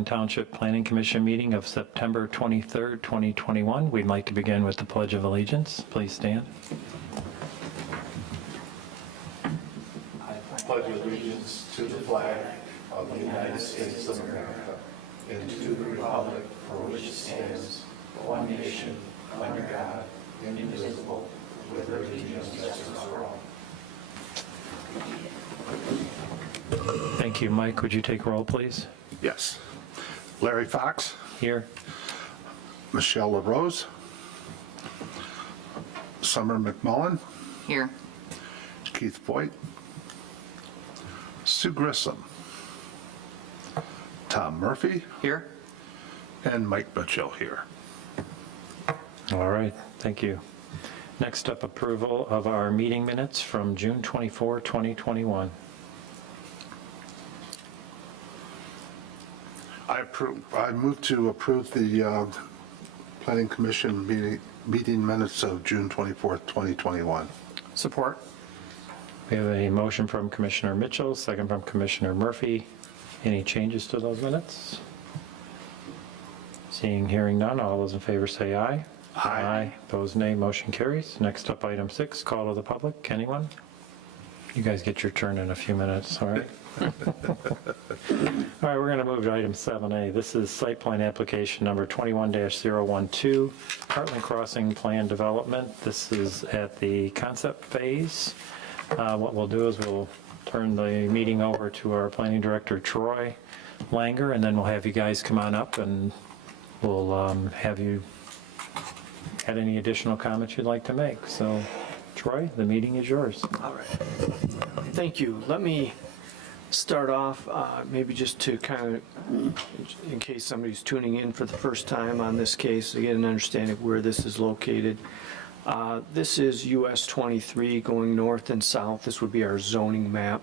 Cleveland Township Planning Commission meeting of September 23rd, 2021. We'd like to begin with the Pledge of Allegiance. Please stand. I pledge allegiance to the flag of the United States of America and to the republic for which it stands, one nation, under God, indivisible, with liberty and justice for all. Thank you. Mike, would you take roll, please? Yes. Larry Fox, Here. Michelle LaRose, Summer McMullen, Here. Keith Voigt, Sue Grissom, Tom Murphy, Here. and Mike Mitchell here. All right. Thank you. Next up, approval of our meeting minutes from June 24, 2021. I move to approve the Planning Commission meeting minutes of June 24th, 2021. Support. We have a motion from Commissioner Mitchell, second from Commissioner Murphy. Any changes to those minutes? Seeing, hearing none, all those in favor say aye. Aye. Opposed, nay. Motion carries. Next up, item 6, call to the public. Anyone? You guys get your turn in a few minutes, all right? All right, we're going to move to item 7A. This is site plan application number 21-012, Heartland Crossing Plan Development. This is at the concept phase. What we'll do is we'll turn the meeting over to our planning director, Troy Langer, and then we'll have you guys come on up and we'll have you add any additional comments you'd like to make. So, Troy, the meeting is yours. All right. Thank you. Let me start off, maybe just to kind of, in case somebody's tuning in for the first time on this case, to get an understanding of where this is located. This is US 23 going north and south. This would be our zoning map.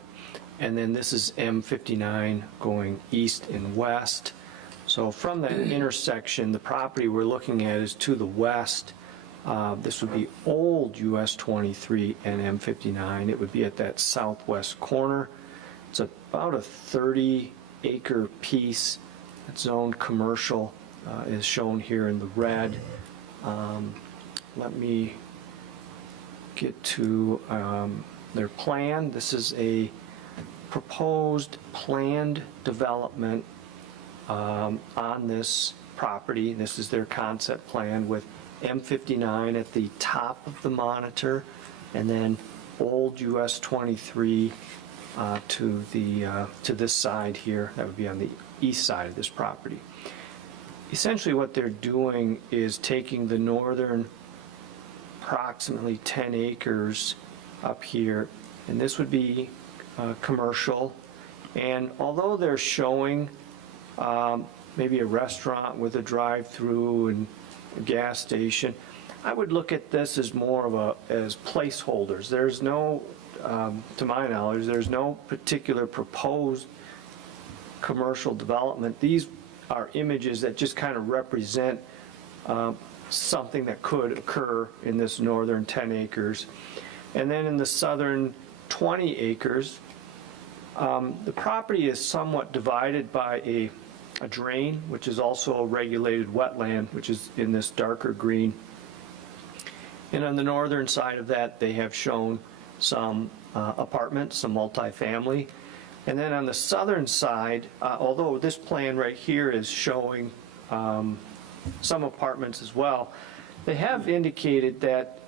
And then this is M59 going east and west. So from that intersection, the property we're looking at is to the west. This would be old US 23 and M59. It would be at that southwest corner. It's about a 30-acre piece. It's zoned commercial, is shown here in the red. Let me get to their plan. This is a proposed planned development on this property. This is their concept plan with M59 at the top of the monitor, and then old US 23 to this side here. That would be on the east side of this property. Essentially what they're doing is taking the northern approximately 10 acres up here, and this would be commercial. And although they're showing maybe a restaurant with a drive-through and a gas station, I would look at this as more of as placeholders. There's no, to my knowledge, there's no particular proposed commercial development. These are images that just kind of represent something that could occur in this northern 10 acres. And then in the southern 20 acres, the property is somewhat divided by a drain, which is also a regulated wetland, which is in this darker green. And on the northern side of that, they have shown some apartments, some multifamily. And then on the southern side, although this plan right here is showing some apartments as well, they have indicated that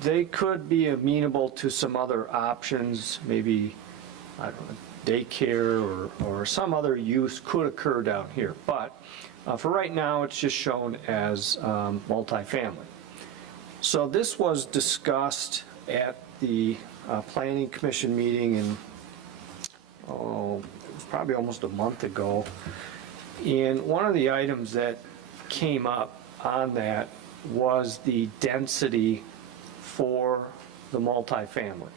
they could be amenable to some other options, maybe, I don't know, daycare or some other use could occur down here. But for right now, it's just shown as multifamily. So this was discussed at the Planning Commission meeting in, it was probably almost a month ago. And one of the items that came up on that was the density for the multifamily.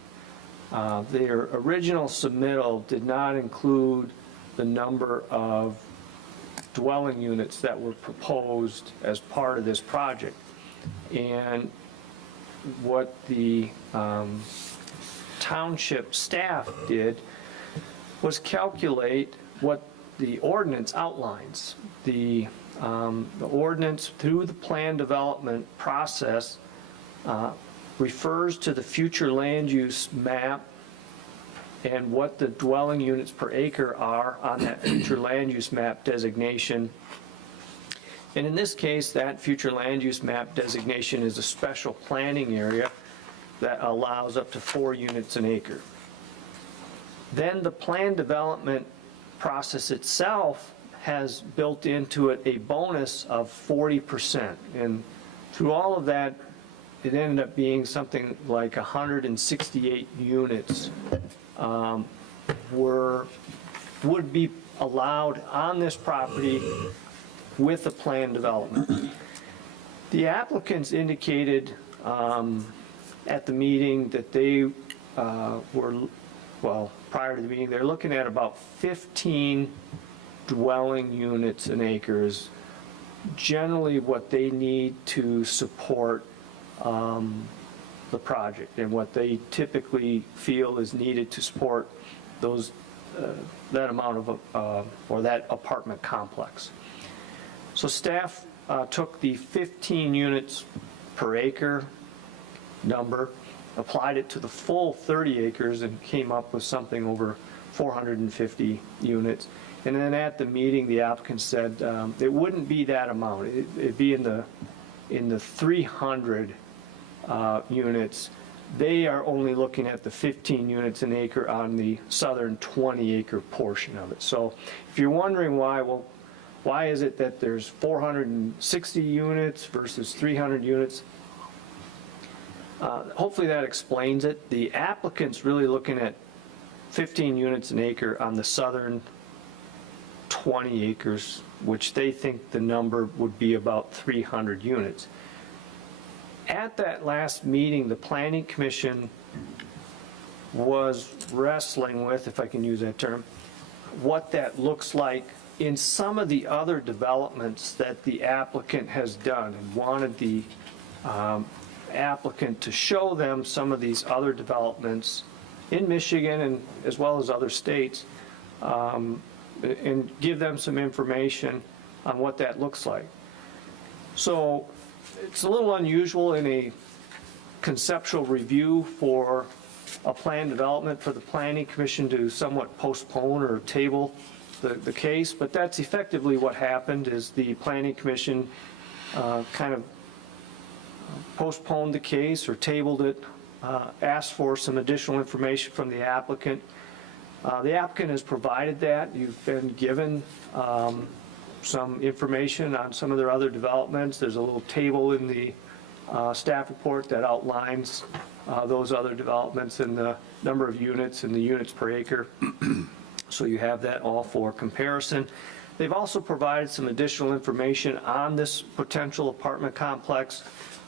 Their original submittal did not include the number of dwelling units that were proposed as part of this project. And what the township staff did was calculate what the ordinance outlines. The ordinance through the plan development process refers to the future land use map and what the dwelling units per acre are on that future land use map designation. And in this case, that future land use map designation is a special planning area that allows up to 4 units an acre. Then the plan development process itself has built into it a bonus of 40%. And through all of that, it ended up being something like 168 units would be allowed on this property with a plan development. The applicants indicated at the meeting that they prior to the meeting, they're looking at about 15 dwelling units an acre is generally what they need to support the project and what they typically feel is needed to support those that amount of or that apartment complex. So staff took the 15 units per acre number, applied it to the full 30 acres and came up with something over 450 units. And then at the meeting, the applicant said it wouldn't be that amount. It'd be in the 300 units. They are only looking at the 15 units an acre on the southern 20-acre portion of it. So if you're wondering why, well, why is it that there's 460 units versus 300 units? Hopefully that explains it. The applicant's really looking at 15 units an acre on the southern 20 acres, which they think the number would be about 300 units. At that last meeting, the Planning Commission was wrestling with, if I can use that term, what that looks like in some of the other developments that the applicant has done, and wanted the applicant to show them some of these other developments in Michigan and as well as other states, and give them some information on what that looks like. So it's a little unusual in a conceptual review for a plan development for the Planning Commission to somewhat postpone or table the case, but that's effectively what happened. Is the Planning Commission kind of postponed the case or tabled it, asked for some additional information from the applicant. The applicant has provided that. You've been given some information on some of their other developments. There's a little table in the staff report that outlines those other developments and the number of units and the units per acre. So you have that all for comparison. They've also provided some additional information on this potential apartment complex.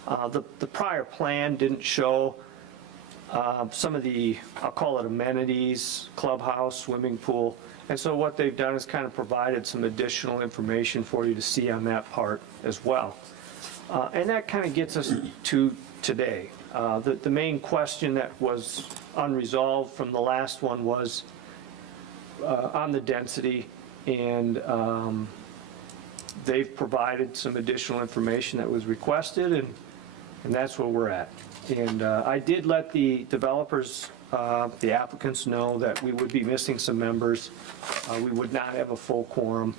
The prior plan didn't show some of the, I'll call it amenities, clubhouse, swimming pool. And so what they've done is kind of provided some additional information for you to see on that part as well. And that kind of gets us to today. The main question that was unresolved from the last one was on the density, and they've provided some additional information that was requested, and that's where we're at. And I did let the developers, the applicants, know that we would be missing some members. We would not have a full quorum.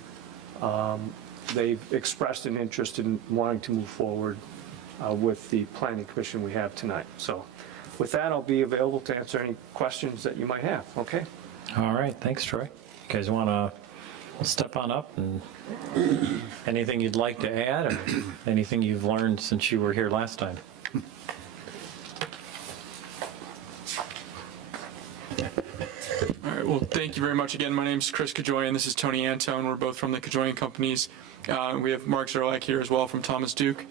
They've expressed an interest in wanting to move forward with the Planning Commission we have tonight. So with that, I'll be available to answer any questions that you might have, okay? All right, thanks, Troy. You guys want to step on up and anything you'd like to add, or anything you've learned since you were here last time? All right, well, thank you very much again. My name is Chris Kajoyan. This is Tony Antone. We're both from the Kajoyan Companies. We have Mark Zerlak here as well from Thomas Duke.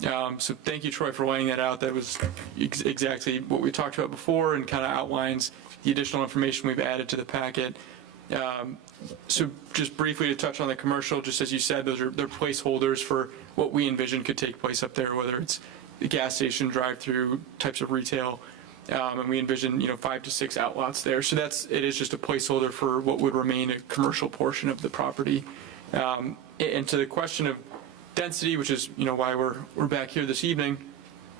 So thank you, Troy, for laying that out. That was exactly what we talked about before and kind of outlines the additional information we've added to the packet. So just briefly to touch on the commercial, just as you said, they're placeholders for what we envision could take place up there, whether it's the gas station, drive-through types of retail. And we envision, 5 to 6 outlots there. So it is just a placeholder for what would remain a commercial portion of the property. And to the question of density, which is, why we're back here this evening,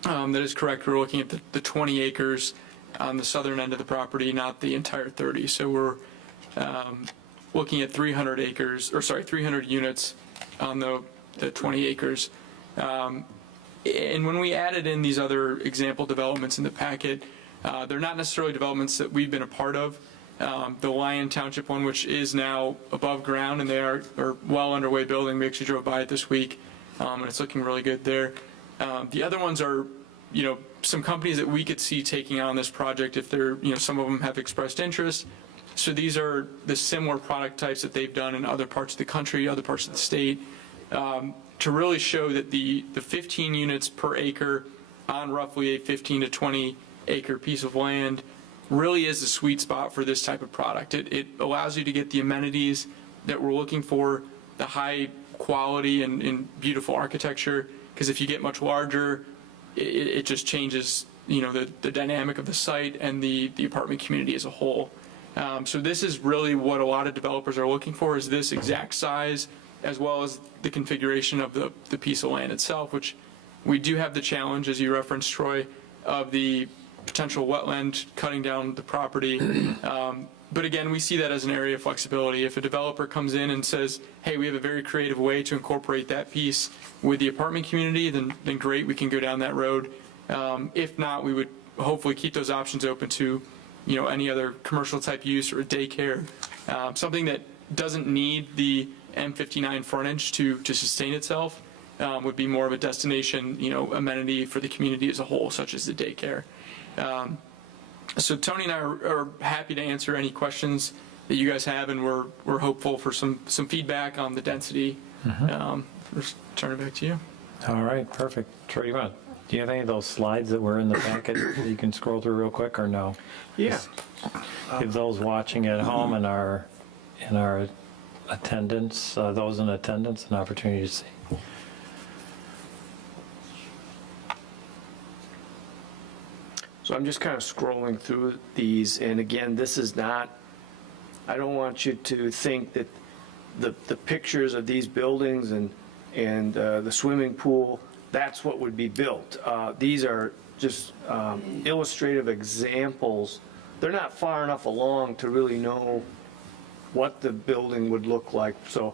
that is correct. We're looking at the 20 acres on the southern end of the property, not the entire 30. So we're looking at 300 units on the 20 acres. And when we added in these other example developments in the packet, they're not necessarily developments that we've been a part of. The Lyon Township one, which is now above ground, and they are well underway building. We actually drove by it this week, and it's looking really good there. The other ones are, some companies that we could see taking on this project if they're, some of them have expressed interest. So these are the similar product types that they've done in other parts of the country, other parts of the state, to really show that the 15 units per acre on roughly a 15 to 20 acre piece of land really is the sweet spot for this type of product. It allows you to get the amenities that we're looking for, the high quality and beautiful architecture, because if you get much larger, it just changes, the dynamic of the site and the apartment community as a whole. So this is really what a lot of developers are looking for, is this exact size, as well as the configuration of the piece of land itself, which we do have the challenge, as you referenced, Troy, of the potential wetland cutting down the property. But again, we see that as an area of flexibility. If a developer comes in and says, hey, we have a very creative way to incorporate that piece with the apartment community, then great, we can go down that road. If not, we would hopefully keep those options open to, any other commercial type use or a daycare, something that doesn't need the M59 frontage to sustain itself, would be more of a destination, amenity for the community as a whole, such as the daycare. So Tony and I are happy to answer any questions that you guys have, and we're hopeful for some feedback on the density. Just turn it back to you. All right, perfect. Troy, do you have any of those slides that were in the packet that you can scroll through real quick, or no? Yeah. Give those watching at home and our attendance, those in attendance, an opportunity to see. So I'm just kind of scrolling through these, and again, this is not, I don't want you to think that the pictures of these buildings and the swimming pool, that's what would be built. These are just illustrative examples. They're not far enough along to really know what the building would look like. So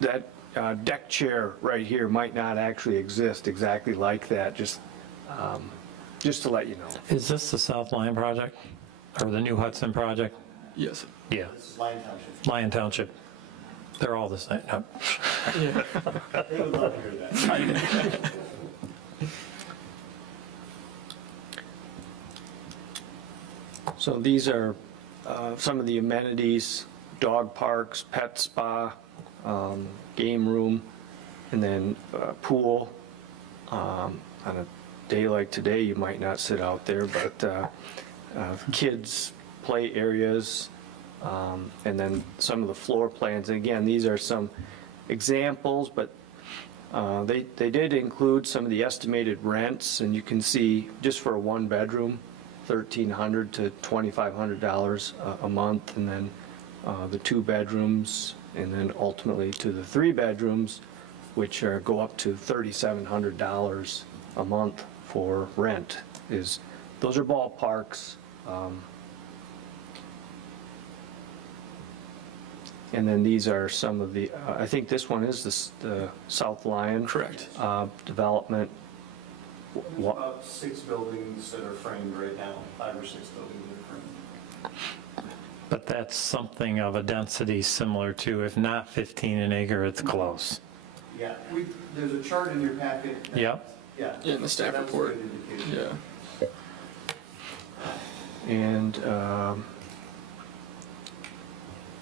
that deck chair right here might not actually exist exactly like that, just to let you know. Is this the South Lyon project, or the new Hudson project? Yes. Yeah, This is Lyon Township. Lyon Township. They're all the same. No. Yeah. They would love to hear that. So these are some of the amenities: dog parks, pet spa, game room, and then pool. On a day like today, you might not sit out there, but kids' play areas, and then some of the floor plans. And again, these are some examples, but they did include some of the estimated rents, and you can see just for a one-bedroom, $1,300 to $2,500 a month, and then the two bedrooms, and then ultimately to the three bedrooms, which go up to $3,700 a month for rent. Those are ballparks. And then these are some of the, I think this one is the South Lyon. Correct. Development. There's about 6 buildings that are framed right now, 5 or 6 buildings that are framed. But that's something of a density similar to, if not 15 an acre, it's close. Yeah, there's a chart in your packet. Yep. Yeah. Yeah, in the staff That's a report. good indication. Yeah. And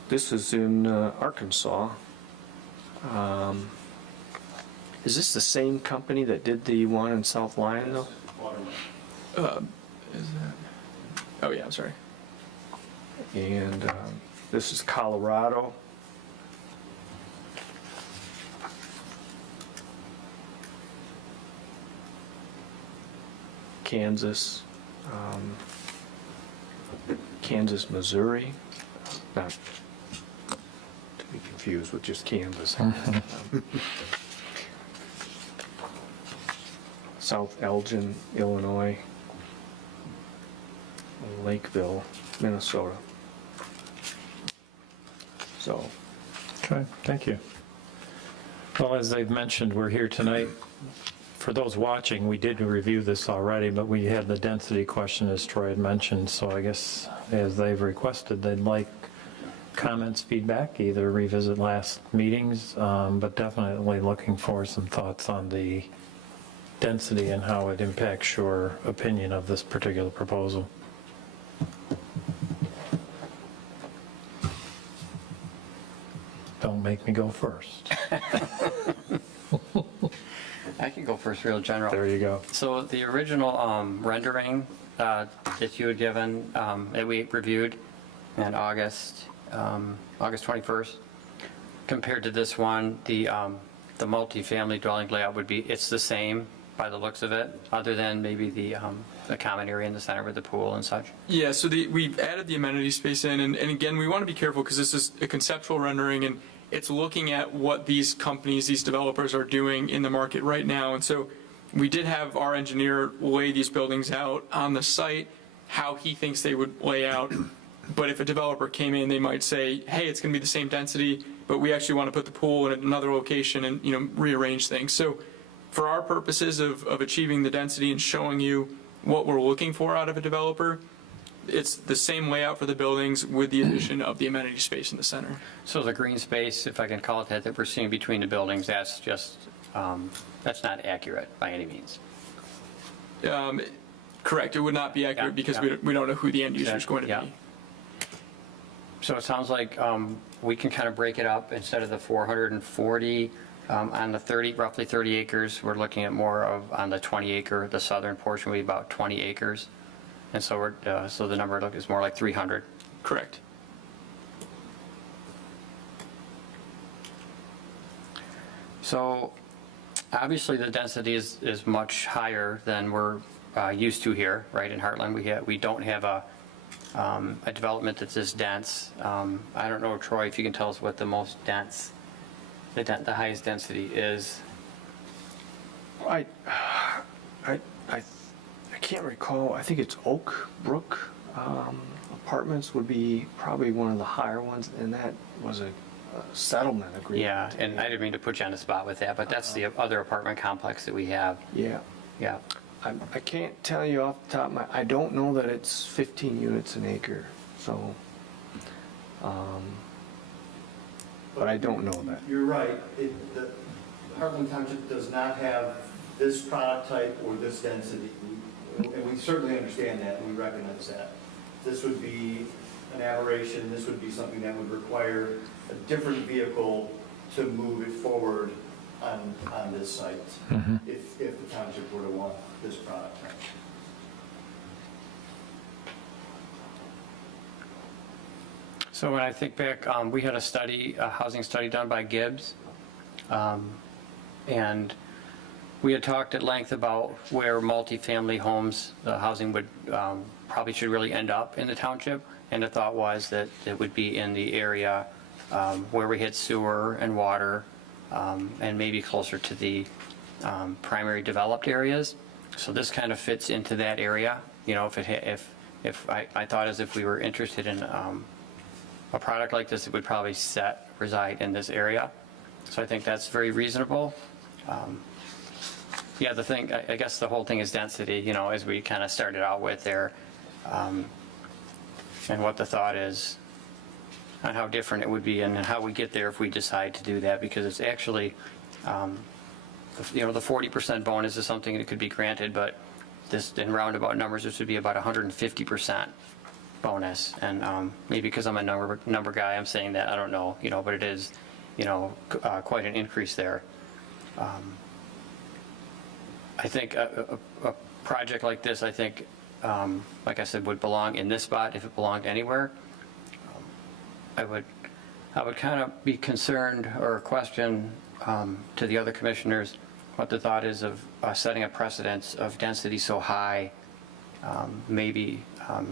this is in Arkansas. Is this the same company that did the one in South Lyon, though? Waterman. Is that? Oh yeah, I'm sorry. And this is Colorado. Kansas. Kansas, Missouri, not to be confused with just Kansas. South Elgin, Illinois, Lakeville, Minnesota. So, Okay, thank you. Well, as they've mentioned, we're here tonight. For those watching, we did review this already, but we had the density question, as Troy had mentioned, so I guess as they've requested, they'd like comments, feedback, either revisit last meetings, but definitely looking for some thoughts on the density and how it impacts your opinion of this particular proposal. Don't make me go first. I can go first, real general. There you go. So the original rendering that you had given, that we reviewed in August 21st, compared to this one, the multifamily dwelling layout would be, it's the same by the looks of it, other than maybe the common area in the center with the pool and such. Yeah, so we've added the amenity space in, and again, we want to be careful because this is a conceptual rendering, and it's looking at what these companies, these developers are doing in the market right now. And so we did have our engineer lay these buildings out on the site, how he thinks they would lay out. But if a developer came in, they might say, hey, it's going to be the same density, but we actually want to put the pool in another location and, rearrange things. So for our purposes of achieving the density and showing you what we're looking for out of a developer, it's the same layout for the buildings with the addition of the amenity space in the center. So the green space, if I can call it that we're seeing between the buildings, that's just, that's not accurate by any means. Correct, it would not be accurate Yeah, because yeah. we don't know who the end user is going to Yeah. be. So it sounds like we can kind of break it up. Instead of the 440 on the roughly 30 acres, we're looking at more of on the 20 acre, the southern portion would be about 20 acres. And so so the number is more like 300. Correct. So obviously the density is much higher than we're used to here, right? In Heartland, we don't have a development that's this dense. I don't know, Troy, if you can tell us what the most dense, the highest density is. I can't recall, I think it's Oak Brook Apartments would be probably one of the higher ones, and that was a settlement agreement. Yeah, and I didn't mean to put you on the spot with that, but that's the other apartment complex that we have. Yeah. Yeah. I can't tell you off the top of my, I don't know that it's 15 units an acre, so, but I don't know that. You're right. The Heartland Township does not have this product type or this density. And we certainly understand that, and we recognize that. This would be an aberration. This would be something that would require a different vehicle to move it forward on this site, if the township were to want this product type. So when I think back, we had a housing study done by Gibbs, and we had talked at length about where multifamily homes, the housing would, probably should really end up in the township, and the thought was that it would be in the area where we had sewer and water, and maybe closer to the primary developed areas. So this kind of fits into that area. If I thought as if we were interested in a product like this, it would probably reside in this area. So I think that's very reasonable. Yeah, I guess the whole thing is density, as we kind of started out with there, and what the thought is on how different it would be and how we get there if we decide to do that, because it's actually, the 40% bonus is something that could be granted, but this, in roundabout numbers, this would be about 150% bonus. And maybe because I'm a number guy, I'm saying that, I don't know, but it is, quite an increase there. I think a project like this, I think, like I said, would belong in this spot. If it belonged anywhere, I would kind of be concerned or question to the other commissioners what the thought is of setting a precedence of density so high maybe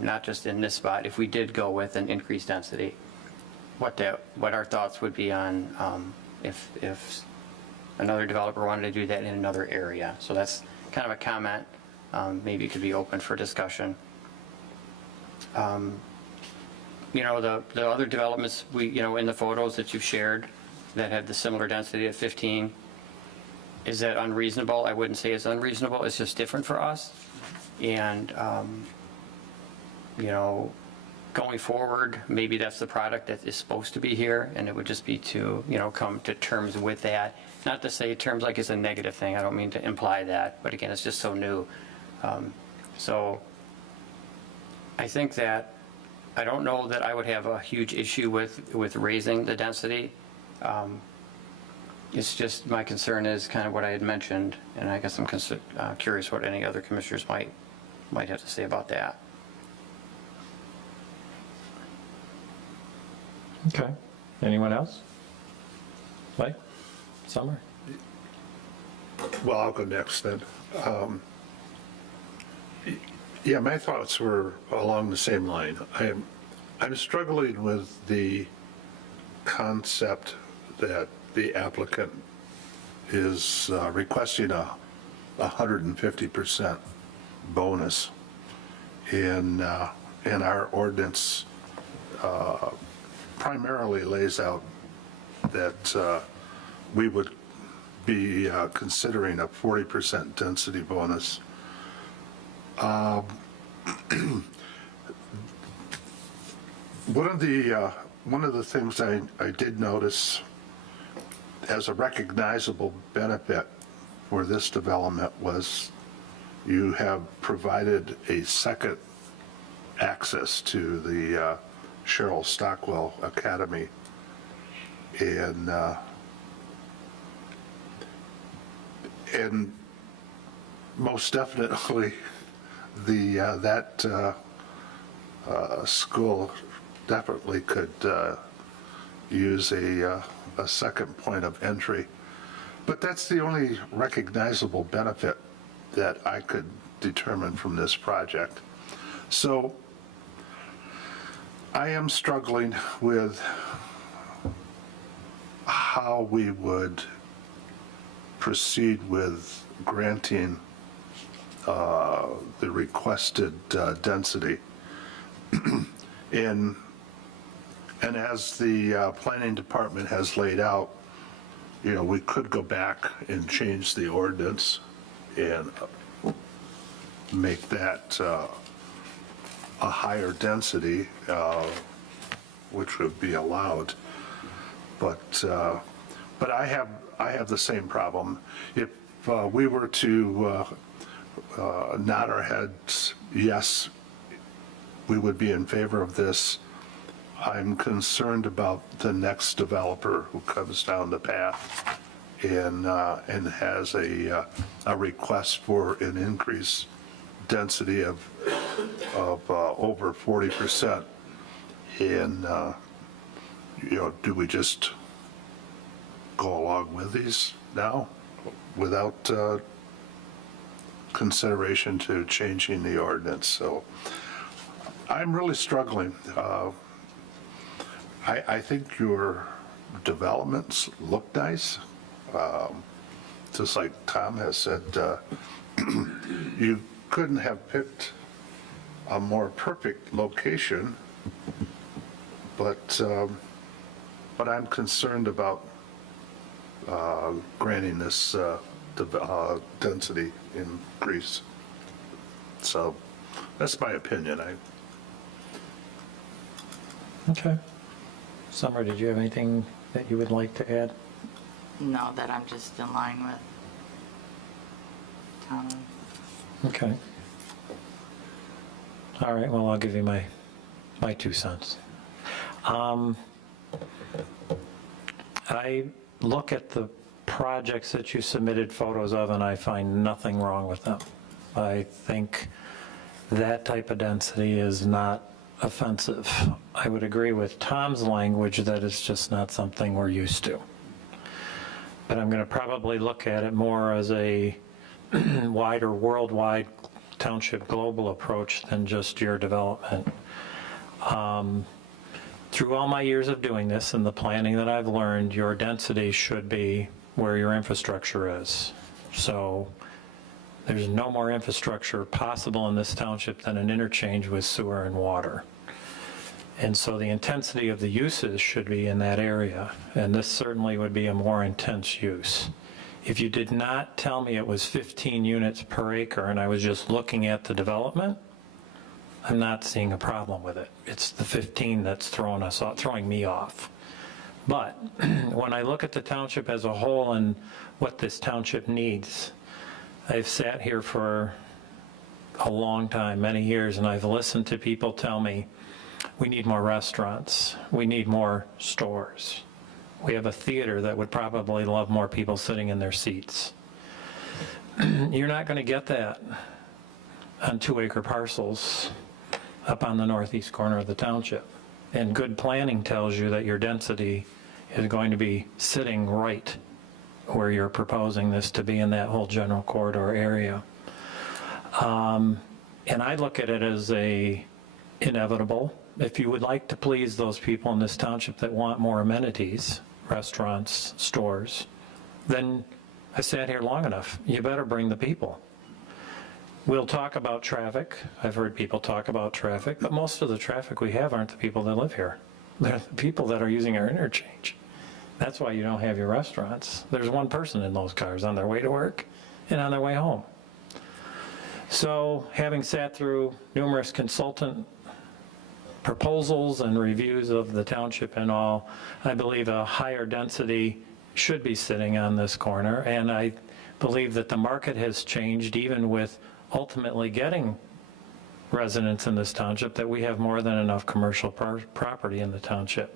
not just in this spot, if we did go with an increased density, what our thoughts would be on if another developer wanted to do that in another area. So that's kind of a comment. Maybe it could be open for discussion. The other developments, in the photos that you've shared that had the similar density of 15, is that unreasonable? I wouldn't say it's unreasonable. It's just different for us. And, going forward, maybe that's the product that is supposed to be here, and it would just be to, come to terms with that. Not to say terms like it's a negative thing. I don't mean to imply that, but again, it's just so new. So I think that I don't know that I would have a huge issue with raising the density. It's just my concern is kind of what I had mentioned, and I guess I'm curious what any other commissioners might have to say about that. Okay. Anyone else? Mike? Summer? Well, I'll go next then. Yeah, my thoughts were along the same line. I'm struggling with the concept that the applicant is requesting a 150% bonus, and our ordinance primarily lays out that we would be considering a 40% density bonus. One of the things I did notice as a recognizable benefit for this development was you have provided a second access to the Cheryl Stockwell Academy, and most definitely that school definitely could use a second point of entry. But that's the only recognizable benefit that I could determine from this project. So I am struggling with how we would proceed with granting the requested density. And as the planning department has laid out, we could go back and change the ordinance and make that a higher density, which would be allowed. But I have the same problem. If we were to nod our heads, yes, we would be in favor of this, I'm concerned about the next developer who comes down the path and has a request for an increased density of over 40%. And do we just go along with these now without consideration to changing the ordinance? So I'm really struggling. I think your developments look nice. Just like Tom has said, you couldn't have picked a more perfect location, but I'm concerned about granting this density increase. So that's my opinion. Okay. Summer, did you have anything that you would like to add? No, that I'm just in line with Tom. Okay. All right, well, I'll give you my 2 cents. I look at the projects that you submitted photos of, and I find nothing wrong with them. I think that type of density is not offensive. I would agree with Tom's language that it's just not something we're used to. But I'm going to probably look at it more as a wider worldwide township global approach than just your development. Through all my years of doing this and the planning that I've learned, your density should be where your infrastructure is. So there's no more infrastructure possible in this township than an interchange with sewer and water. And so the intensity of the uses should be in that area, and this certainly would be a more intense use. If you did not tell me it was 15 units per acre and I was just looking at the development, I'm not seeing a problem with it. It's the 15 that's throwing me off. But when I look at the township as a whole and what this township needs, I've sat here for a long time, many years, and I've listened to people tell me, we need more restaurants, we need more stores. We have a theater that would probably love more people sitting in their seats. You're not going to get that on 2-acre parcels up on the northeast corner of the township. And good planning tells you that your density is going to be sitting right where you're proposing this to be in that whole general corridor area. And I look at it as a inevitable. If you would like to please those people in this township that want more amenities, restaurants, stores, then I sat here long enough. You better bring the people. We'll talk about traffic. I've heard people talk about traffic, but most of the traffic we have aren't the people that live here. They're the people that are using our interchange. That's why you don't have your restaurants. There's one person in those cars on their way to work and on their way home. So having sat through numerous consultant proposals and reviews of the township and all, I believe a higher density should be sitting on this corner, and I believe that the market has changed even with ultimately getting residents in this township, that we have more than enough commercial property in the township.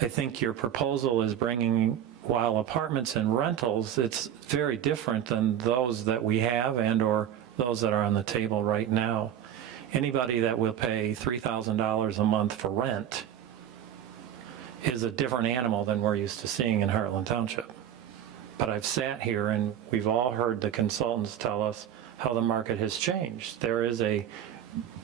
I think your proposal is bringing, while apartments and rentals, it's very different than those that we have and or those that are on the table right now. Anybody that will pay $3,000 a month for rent is a different animal than we're used to seeing in Heartland Township. But I've sat here and we've all heard the consultants tell us how the market has changed. There is a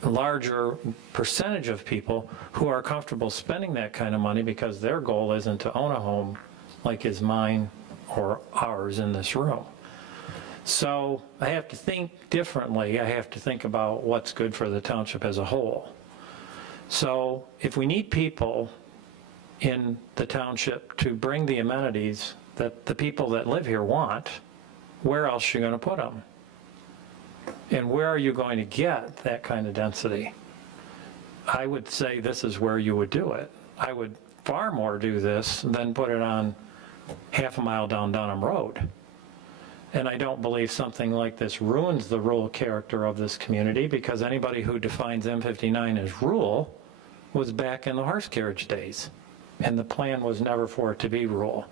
larger percentage of people who are comfortable spending that kind of money because their goal isn't to own a home like is mine or ours in this room. So I have to think differently. I have to think about what's good for the township as a whole. So if we need people in the township to bring the amenities that the people that live here want, where else are you going to put them? And where are you going to get that kind of density? I would say this is where you would do it. I would far more do this than put it on half a mile down Dunham Road. And I don't believe something like this ruins the rural character of this community, because anybody who defines M59 as rural was back in the horse carriage days. And the plan was never for it to be rural.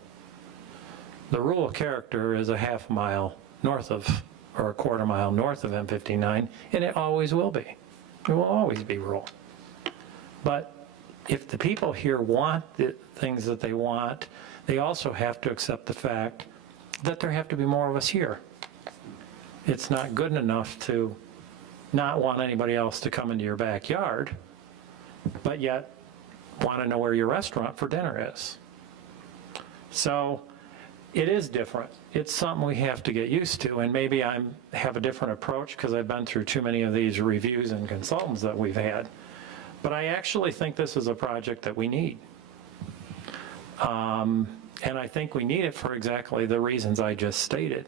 The rural character is a half mile north of, or a quarter mile north of M59, and it always will be. It will always be rural. But if the people here want the things that they want, they also have to accept the fact that there have to be more of us here. It's not good enough to not want anybody else to come into your backyard, but yet want to know where your restaurant for dinner is. So it is different. It's something we have to get used to, and maybe I have a different approach because I've been through too many of these reviews and consultants that we've had. But I actually think this is a project that we need. And I think we need it for exactly the reasons I just stated.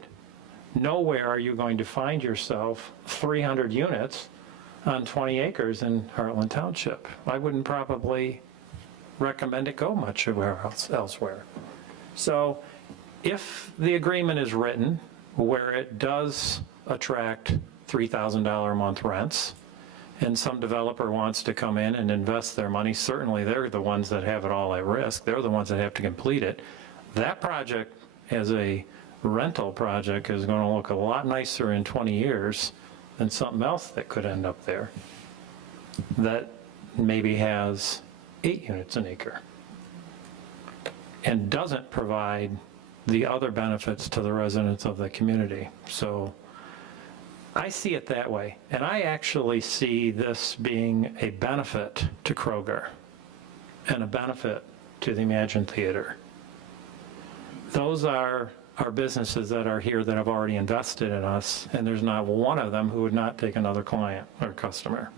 Nowhere are you going to find yourself 300 units on 20 acres in Heartland Township. I wouldn't probably recommend it go much elsewhere. So if the agreement is written where it does attract $3,000 a month rents, and some developer wants to come in and invest their money, certainly they're the ones that have it all at risk. They're the ones that have to complete it. That project as a rental project is going to look a lot nicer in 20 years than something else that could end up there that maybe has 8 units an acre and doesn't provide the other benefits to the residents of the community. So I see it that way, and I actually see this being a benefit to Kroger and a benefit to the Imagine Theater. Those are our businesses that are here that have already invested in us, and there's not one of them who would not take another client or customer.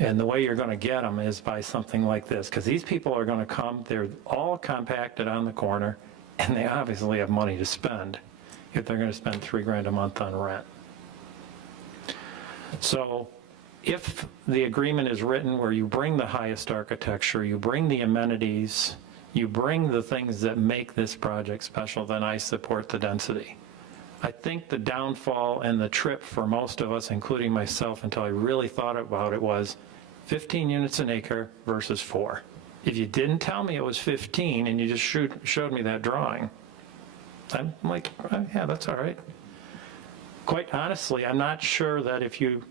And the way you're going to get them is by something like this, because these people are going to come, they're all compacted on the corner, and they obviously have money to spend if they're going to spend $3,000 a month on rent. So if the agreement is written where you bring the highest architecture, you bring the amenities, you bring the things that make this project special, then I support the density. I think the downfall and the trip for most of us, including myself, until I really thought about it, was 15 units an acre versus 4. If you didn't tell me it was 15 and you just showed me that drawing, I'm like, oh, yeah, that's all right. Quite honestly, I'm not sure that if you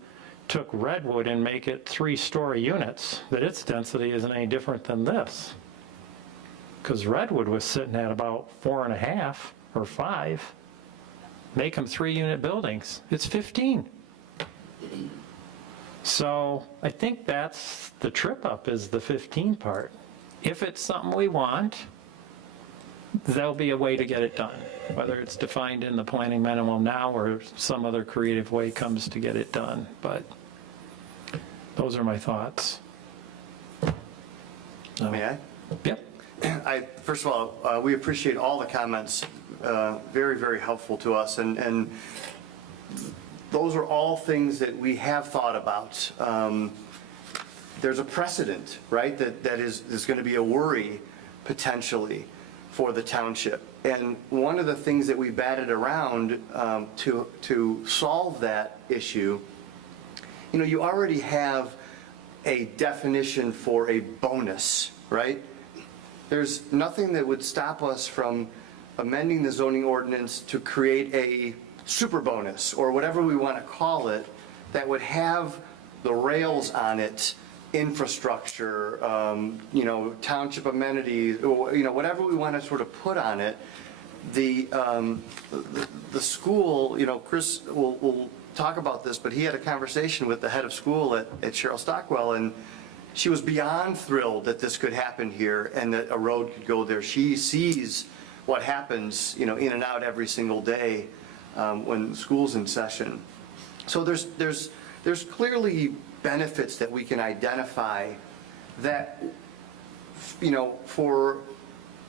took Redwood and make it 3-story units, that its density isn't any different than this. Because Redwood was sitting at about 4.5 or 5. Make them 3-unit buildings, it's 15. So I think that's the trip up, is the 15 part. If it's something we want, there'll be a way to get it done, whether it's defined in the planning manual now or some other creative way comes to get it done. But those are my thoughts. So, May I? yep. First of all, we appreciate all the comments, very, very helpful to us, and those are all things that we have thought about. There's a precedent, right, that is going to be a worry potentially for the township. And one of the things that we batted around to solve that issue, you know, you already have a definition for a bonus, right? There's nothing that would stop us from amending the zoning ordinance to create a super bonus, or whatever we want to call it, that would have the rails on it, infrastructure, you know, township amenities, or, you know, whatever we want to sort of put on it. The school, you know, Chris will talk about this, but he had a conversation with the head of school at Cheryl Stockwell, and she was beyond thrilled that this could happen here and that a road could go there. She sees what happens, you know, in and out every single day when school's in session. So there's clearly benefits that we can identify that, you know, for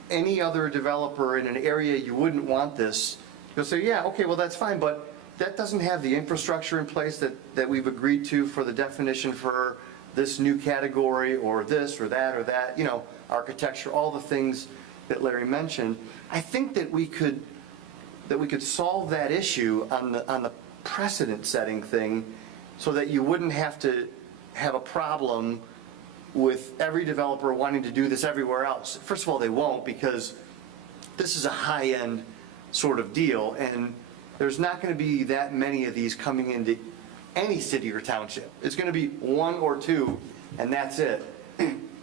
any other developer in an area, you wouldn't want this. You'll say, yeah, okay, well, that's fine, but that doesn't have the infrastructure in place that we've agreed to for the definition for this new category, or this or that, you know, architecture, all the things that Larry mentioned. I think that we could solve that issue on the precedent setting thing, so that you wouldn't have to have a problem with every developer wanting to do this everywhere else. First of all, they won't, because this is a high-end sort of deal, and there's not going to be that many of these coming into any city or township. It's going to be 1 or 2, and that's it.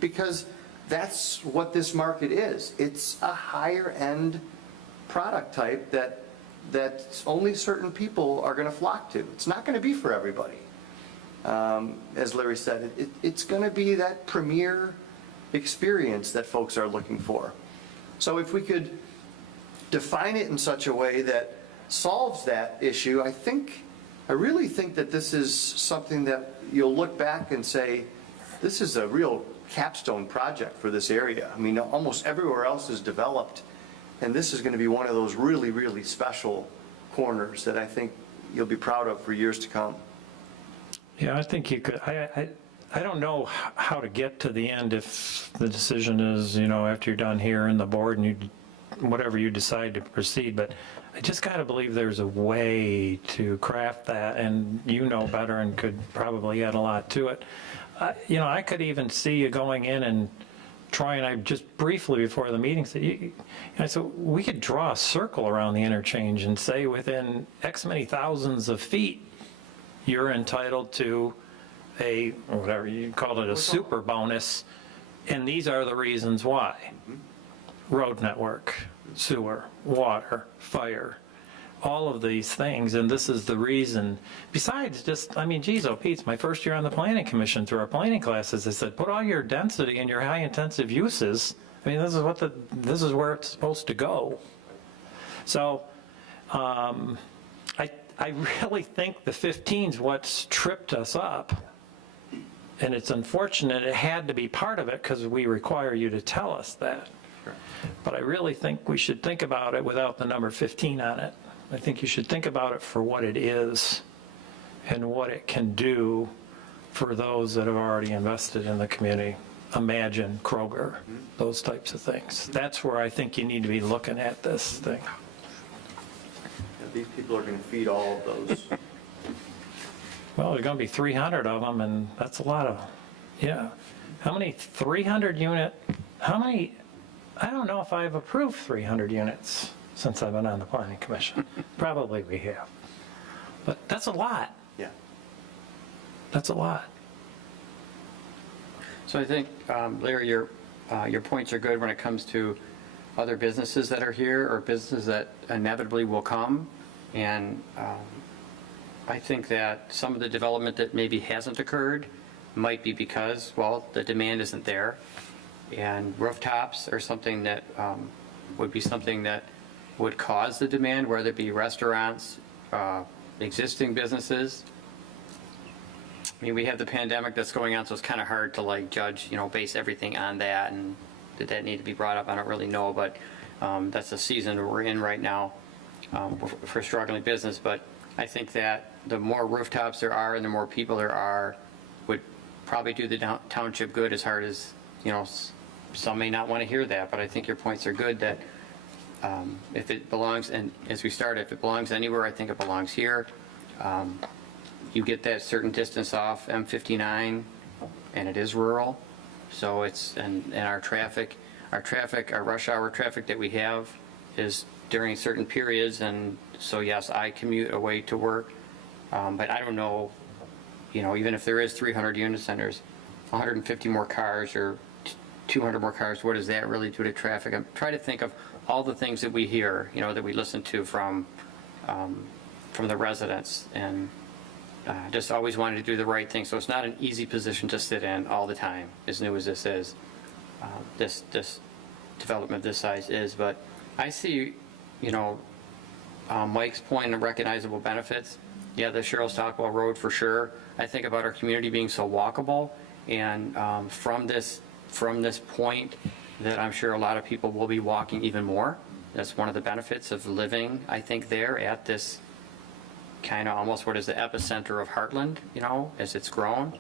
Because that's what this market is. It's a higher-end product type that only certain people are going to flock to. It's not going to be for everybody. As Larry said, it's going to be that premier experience that folks are looking for. So if we could define it in such a way that solves that issue, I really think that this is something that you'll look back and say, this is a real capstone project for this area. I mean, almost everywhere else is developed, and this is going to be one of those really, really special corners that I think you'll be proud of for years to come. Yeah, I think you could. I don't know how to get to the end if the decision is, you know, after you're done here in the board and you, whatever you decide to proceed, but I just got to believe there's a way to craft that, and you know better and could probably add a lot to it. You know, I could even see you going in and trying, I just briefly before the meeting said, so we could draw a circle around the interchange and say within X many thousands of feet, you're entitled to a, whatever you called it, a super bonus, and these are the reasons why. Road network, sewer, water, fire, all of these things, and this is the reason. Besides just, I mean, geez, oh Pete, my first year on the planning commission, through our planning classes, they said, put all your density and your high intensive uses. I mean, this is where it's supposed to go. So, I really think the 15's what's tripped us up. And it's unfortunate it had to be part of it because we require you to tell us that. But I really think we should think about it without the number 15 on it. I think you should think about it for what it is and what it can do for those that have already invested in the community. Imagine Kroger, those types of things. That's where I think you need to be looking at this thing. These people are going to feed all of those. Well, there's going to be 300 of them, and that's a lot of, yeah. How many 300 unit, how many, I don't know if I've approved 300 units since I've been on the planning commission. Probably we have. But that's a lot. Yeah. That's a lot. So I think, Larry, your points are good when it comes to other businesses that are here or businesses that inevitably will come. And I think that some of the development that maybe hasn't occurred might be because, well, the demand isn't there. And rooftops are something that would be something that would cause the demand, whether it be restaurants, existing businesses. I mean, we have the pandemic that's going on, so it's kind of hard to like judge, base everything on that. And did that need to be brought up? I don't really know, but that's the season we're in right now for struggling business. But I think that the more rooftops there are and the more people there are would probably do the township good, as hard as, some may not want to hear that. But I think your points are good that if it belongs, and as we start, if it belongs anywhere, I think it belongs here. You get that certain distance off M59, and it is rural. So it's, and our traffic, our rush hour traffic that we have is during certain periods. And so, yes, I commute away to work. But I don't know, even if there is 300 units and there's 150 more cars or 200 more cars, what does that really do to traffic? I'm trying to think of all the things that we hear, that we listen to from the residents, and just always wanted to do the right thing. So it's not an easy position to sit in all the time, as new as this is, this development this size is. But I see, Mike's point of recognizable benefits. Yeah, the Cheryl Stockwell Road for sure. I think about our community being so walkable, and from this point that I'm sure a lot of people will be walking even more. That's one of the benefits of living, I think, there at this kind of almost what is the epicenter of Heartland, as it's grown.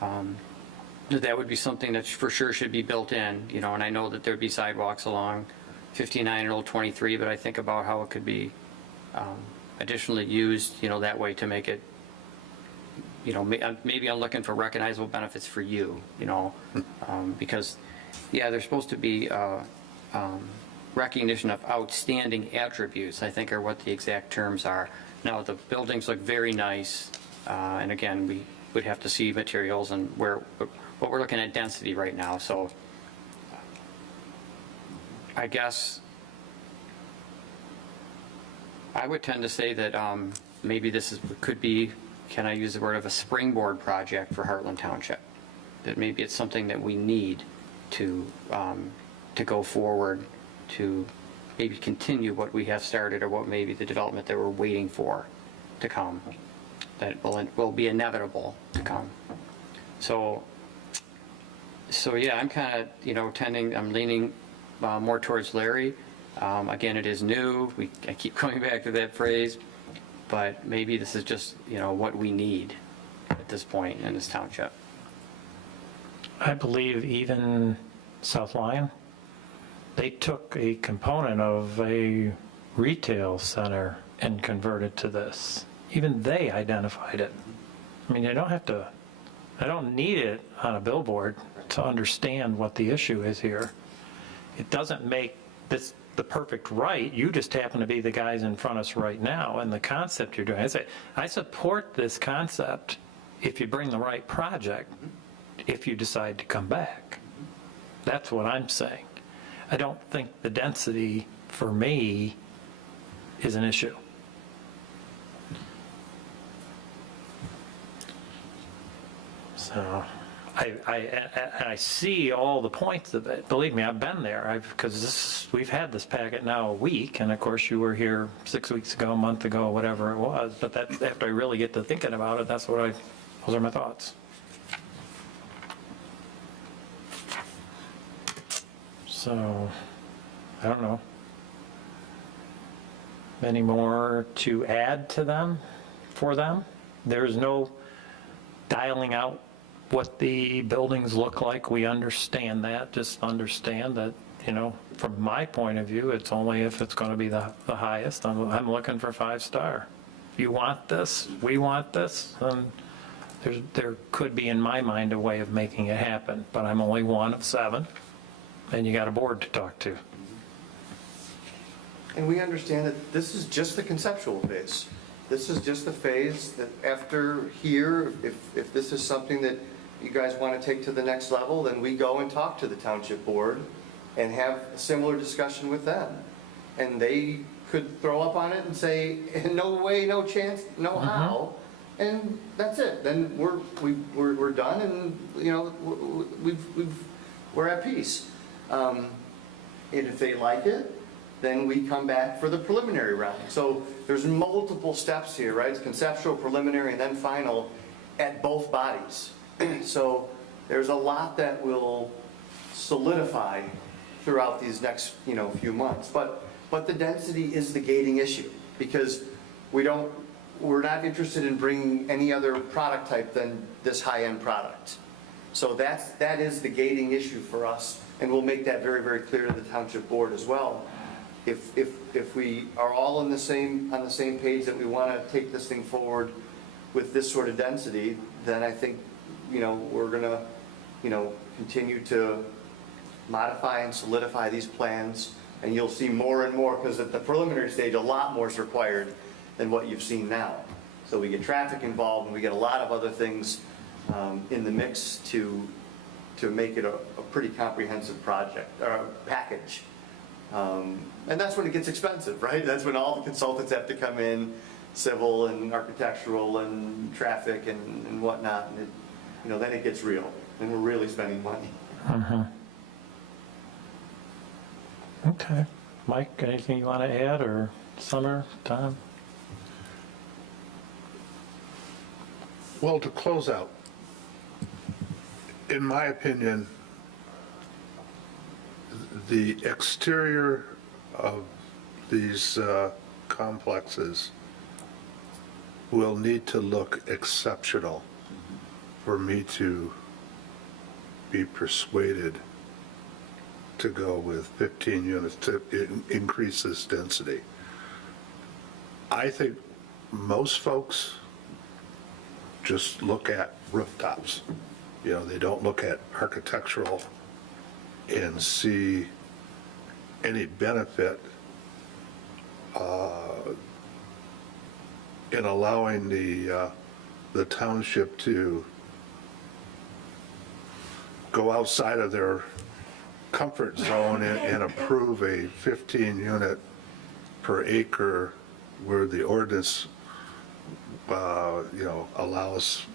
That would be something that for sure should be built in, and I know that there'd be sidewalks along 59 and Old 23, but I think about how it could be additionally used, that way to make it, maybe I'm looking for recognizable benefits for you, because, yeah, there's supposed to be recognition of outstanding attributes, I think are what the exact terms are. Now, the buildings look very nice, and again, we would have to see materials and but we're looking at density right now, so I guess I would tend to say that maybe this could be, can I use the word of a springboard project for Heartland Township? That maybe it's something that we need to go forward to maybe continue what we have started, or what maybe the development that we're waiting for to come, that will be inevitable to come. So yeah, I'm kind of, I'm leaning more towards Larry. Again, it is new. I keep coming back to that phrase, but maybe this is just, what we need at this point in this township. I believe even South Lyon, they took a component of a retail center and converted to this. Even they identified it. I mean, I don't need it on a billboard to understand what the issue is here. It doesn't make this the perfect right. You just happen to be the guys in front of us right now, and the concept you're doing. I say, I support this concept if you bring the right project, if you decide to come back. That's what I'm saying. I don't think the density, for me, is an issue. So I see all the points of it. Believe me, I've been there. Because we've had this packet now a week, and of course you were here 6 weeks ago, a month ago, whatever it was. But that's after I really get to thinking about it. Those are my thoughts. So, I don't know. Any more to add to them, for them? There's no dialing out what the buildings look like. We understand that. Just understand that, from my point of view, it's only if it's going to be the highest. I'm looking for 5-star. If you want this, we want this, then there could be, in my mind, a way of making it happen. But I'm only one of 7, and you got a board to talk to. And we understand that this is just the conceptual phase. This is just the phase that after here, if this is something that you guys want to take to the next level, then we go and talk to the township board and have a similar discussion with them. And they could throw up on it and say, no way, no chance, no how. And that's it. Then we're done, and we're at peace. And if they like it, then we come back for the preliminary round. So there's multiple steps here, right? It's conceptual, preliminary, and then final at both bodies. So there's a lot that will solidify throughout these next, few months. But the density is the gating issue, because we're not interested in bringing any other product type than this high-end product. So that is the gating issue for us, and we'll make that very, very clear to the township board as well. If we are all on the same page that we want to take this thing forward with this sort of density, then I think, we're gonna, continue to modify and solidify these plans, and you'll see more and more, because at the preliminary stage, a lot more is required than what you've seen now. So we get traffic involved, and we get a lot of other things in the mix to make it a pretty comprehensive project, or package. And that's when it gets expensive, right? That's when all the consultants have to come in, civil and architectural and traffic and whatnot, and then it gets real, and we're really spending money. Okay. Mike, anything you want to add, or Summer, Tom? Well, to close out, in my opinion, the exterior of these complexes will need to look exceptional for me to be persuaded to go with 15 units to increase this density. I think most folks just look at rooftops. They don't look at architectural and see any benefit in allowing the township to go outside of their comfort zone and approve a 15-unit per acre where the ordinance, allows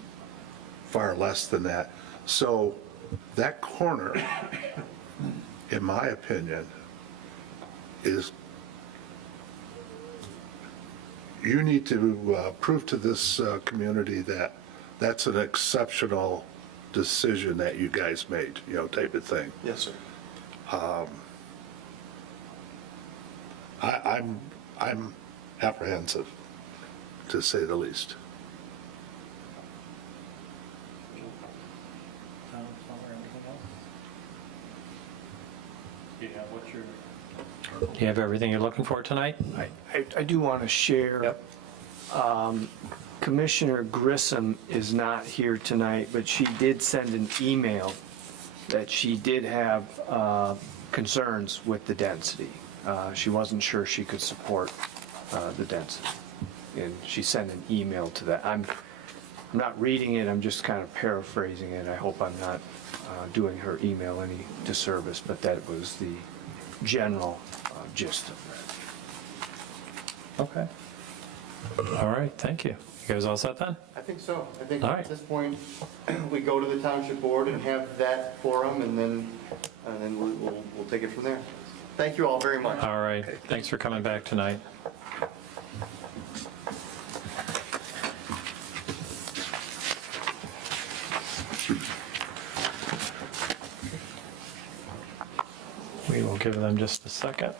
far less than that. So that corner, in my opinion, is you need to prove to this community that that's an exceptional decision that you guys made, type of thing. Yes, sir. I'm apprehensive, to say the least. You have everything you're looking for tonight? I do want to share. Commissioner Grissom is not here tonight, but she did send an email that she did have concerns with the density. She wasn't sure she could support the density. And she sent an email to that. I'm not reading it, I'm just kind of paraphrasing it. I hope I'm not doing her email any disservice, but that was the general gist of Okay. All right, thank you. You guys all set then? I think so. I think All at right. this point, we go to the township board and have that forum, and then we'll take it from there. Thank you all very much. All right, thanks for coming back tonight. We will give them just a second.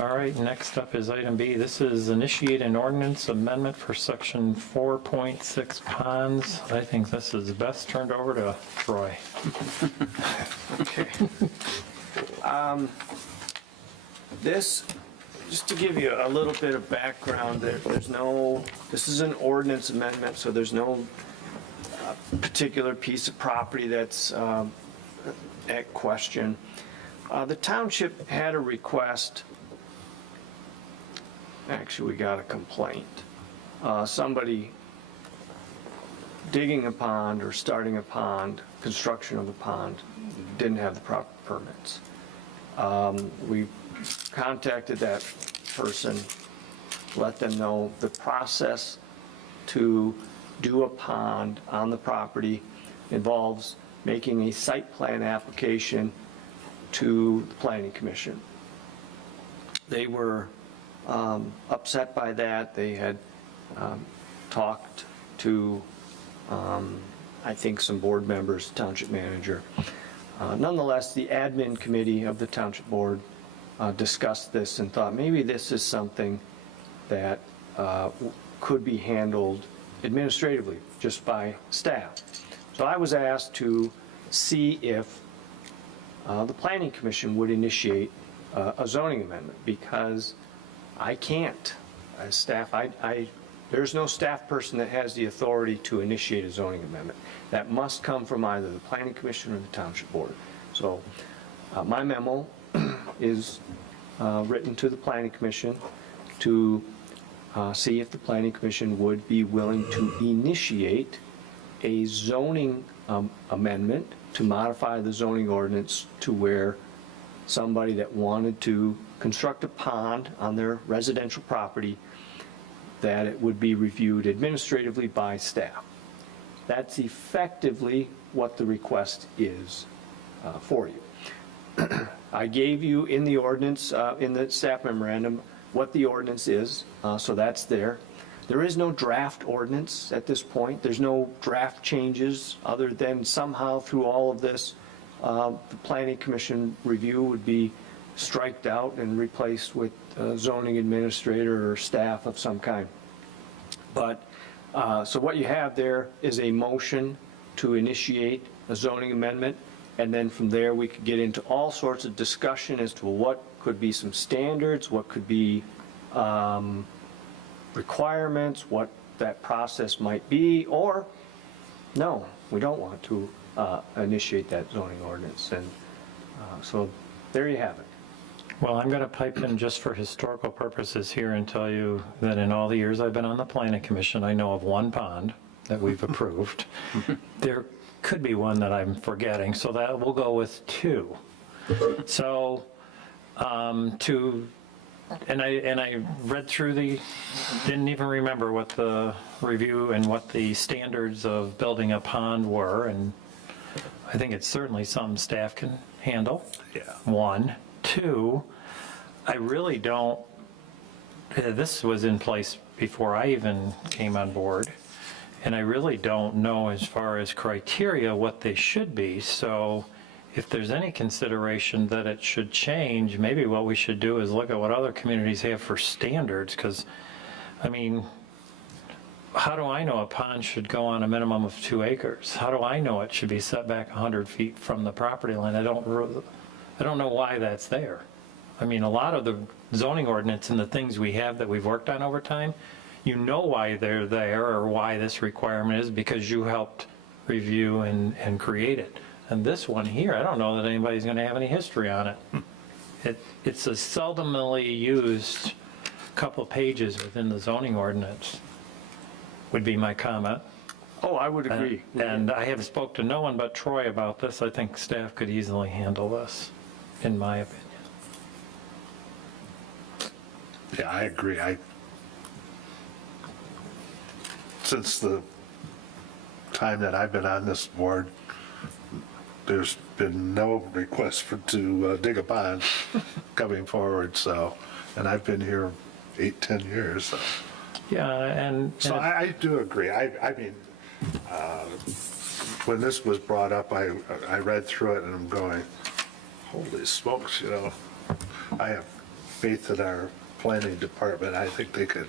All right, next up is item B. This is initiate an ordinance amendment for section 4.6 ponds. I think this is best turned over to Troy. Okay. This, just to give you a little bit of background, this is an ordinance amendment, so there's no particular piece of property that's at question. The township had a request, actually we got a complaint. Somebody digging a pond or starting a pond, construction of a pond, didn't have the proper permits. We contacted that person, let them know the process to do a pond on the property involves making a site plan application to the Planning Commission. They were upset by that. They had talked to, I think, some board members, township manager. Nonetheless, the admin committee of the township board discussed this and thought maybe this is something that could be handled administratively, just by staff. So I was asked to see if the Planning Commission would initiate a zoning amendment, because I can't, as staff, there's no staff person that has the authority to initiate a zoning amendment. That must come from either the Planning Commission or the Township Board. So my memo is written to the Planning Commission to see if the Planning Commission would be willing to initiate a zoning amendment to modify the zoning ordinance to where somebody that wanted to construct a pond on their residential property, that it would be reviewed administratively by staff. That's effectively what the request is for you. I gave you in the ordinance, in the staff memorandum, what the ordinance is, so that's there. There is no draft ordinance at this point. There's no draft changes, other than somehow through all of this, the Planning Commission review would be striked out and replaced with a zoning administrator or staff of some kind. But, so what you have there is a motion to initiate a zoning amendment, and then from there we could get into all sorts of discussion as to what could be some standards, what could be requirements, what that process might be, or no, we don't want to initiate that zoning ordinance. And so there you have it. Well, I'm going to pipe in just for historical purposes here and tell you that in all the years I've been on the Planning Commission, I know of one pond that we've approved. There could be one that I'm forgetting, so that we'll go with two. So and I read through didn't even remember what the review and what the standards of building a pond were, and I think it's certainly something staff can handle. Yeah. One. Two, I really don't, this was in place before I even came on board, and I really don't know as far as criteria what they should be. So if there's any consideration that it should change, maybe what we should do is look at what other communities have for standards, because, I mean, how do I know a pond should go on a minimum of 2 acres? How do I know it should be set back 100 feet from the property line? I don't know why that's there. I mean, a lot of the zoning ordinance and the things we have that we've worked on over time, you know why they're there or why this requirement is, because you helped review and create it. And this one here, I don't know that anybody's going to have any history on it. It's a seldomly used couple of pages within the zoning ordinance, would be my comment. Oh, I would agree. And I have spoke to no one but Troy about this. I think staff could easily handle this, in my opinion. Yeah, I agree. Since the time that I've been on this board, there's been no request to dig a pond coming forward, so, and I've been here 8, 10 years, so. Yeah, and. So I do agree. I mean, when this was brought up, I read through it and I'm going, holy smokes, you know. I have faith in our planning department. I think they could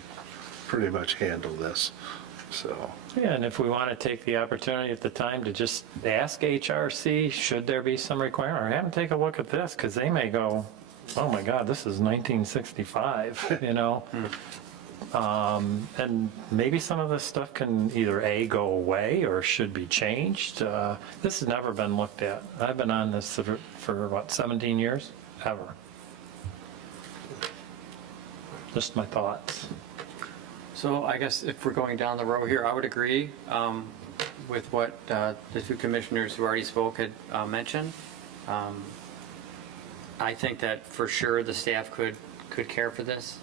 pretty much handle this, so. Yeah, and if we want to take the opportunity at the time to just ask HRC, should there be some requirement, or have them take a look at this, because they may go, oh my God, this is 1965, you know? And maybe some of this stuff can either A, go away, or should be changed. This has never been looked at. I've been on this for what, 17 years? Ever. Just my thoughts. So I guess if we're going down the road here, I would agree with what the two commissioners who already spoke had mentioned. I think that for sure the staff could care for this.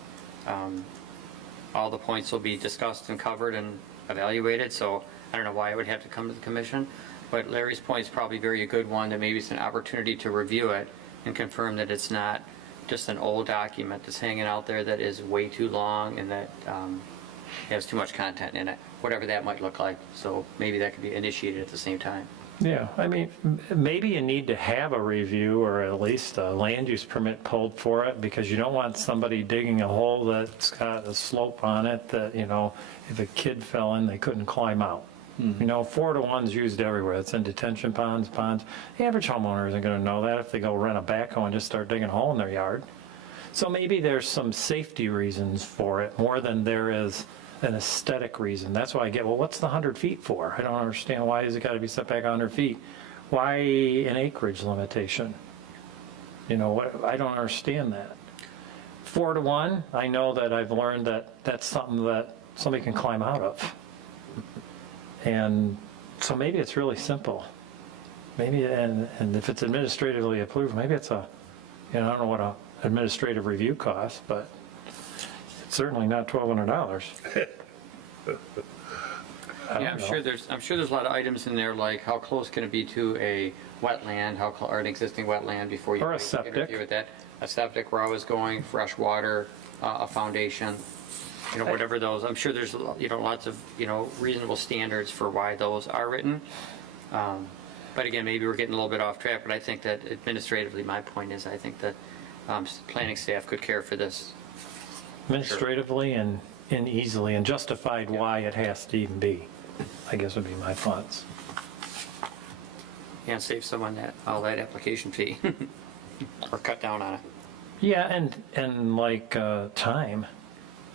All the points will be discussed and covered and evaluated, so I don't know why it would have to come to the commission. But Larry's point is probably very a good one, that maybe it's an opportunity to review it and confirm that it's not just an old document that's hanging out there that is way too long and that has too much content in it, whatever that might look like. So maybe that could be initiated at the same time. Yeah, I mean, maybe you need to have a review or at least a land use permit pulled for it, because you don't want somebody digging a hole that's got a slope on it that, you know, if a kid fell in, they couldn't climb out. You know, 4-to-1's used everywhere. It's in detention ponds. The average homeowner isn't going to know that if they go rent a backhoe and just start digging a hole in their yard. So maybe there's some safety reasons for it more than there is an aesthetic reason. That's why I get, well, what's the 100 feet for? I don't understand. Why has it got to be set back 100 feet? Why an acreage limitation? You know, I don't understand that. 4-to-1, I know that I've learned that that's something that somebody can climb out of. And so maybe it's really simple. Maybe, and if it's administratively approved, maybe it's a, you know, I don't know what an administrative review costs, but it's certainly not $1,200. Yeah, I'm sure there's a lot of items in there, like how close can it be to a wetland, or an existing wetland before you Or a make an septic. interview with that. A septic where I was going, fresh water, a foundation, you know, whatever those, I'm sure there's, you know, lots of, you know, reasonable standards for why those are written. But again, maybe we're getting a little bit off track, but I think that administratively, my point is, I think that planning staff could care for this. Administratively and easily, and justified why it has to even be, I guess would be my thoughts. And save someone all that application fee, or cut down on it. Yeah, and like time.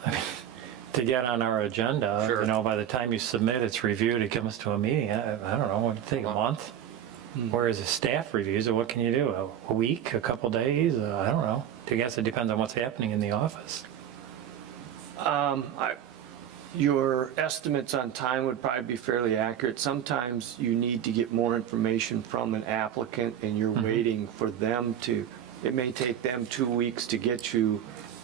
I mean, to get on our agenda, Sure. you know, by the time you submit, it's reviewed, it comes to a meeting. I don't know, would it take a month? Whereas a staff reviews it, what can you do? A week, a couple days? I don't know. I guess it depends on what's happening in the office. Your estimates on time would probably be fairly accurate. Sometimes you need to get more information from an applicant and you're waiting for them to, it may take them 2 weeks to get you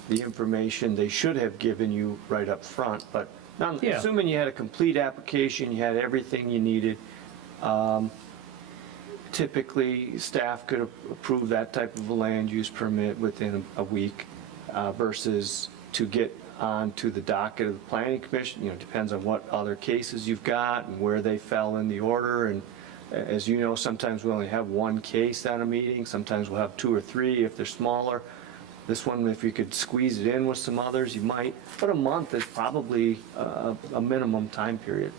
the information they should have given you right up front. But Yeah. assuming you had a complete application, you had everything you needed, typically staff could approve that type of a land use permit within a week versus to get onto the docket of the planning commission. You know, depends on what other cases you've got and where they fell in the order. And as you know, sometimes we only have one case at a meeting. Sometimes we'll have 2 or 3 if they're smaller. This one, if you could squeeze it in with some others, you might. But a month is probably a minimum time period.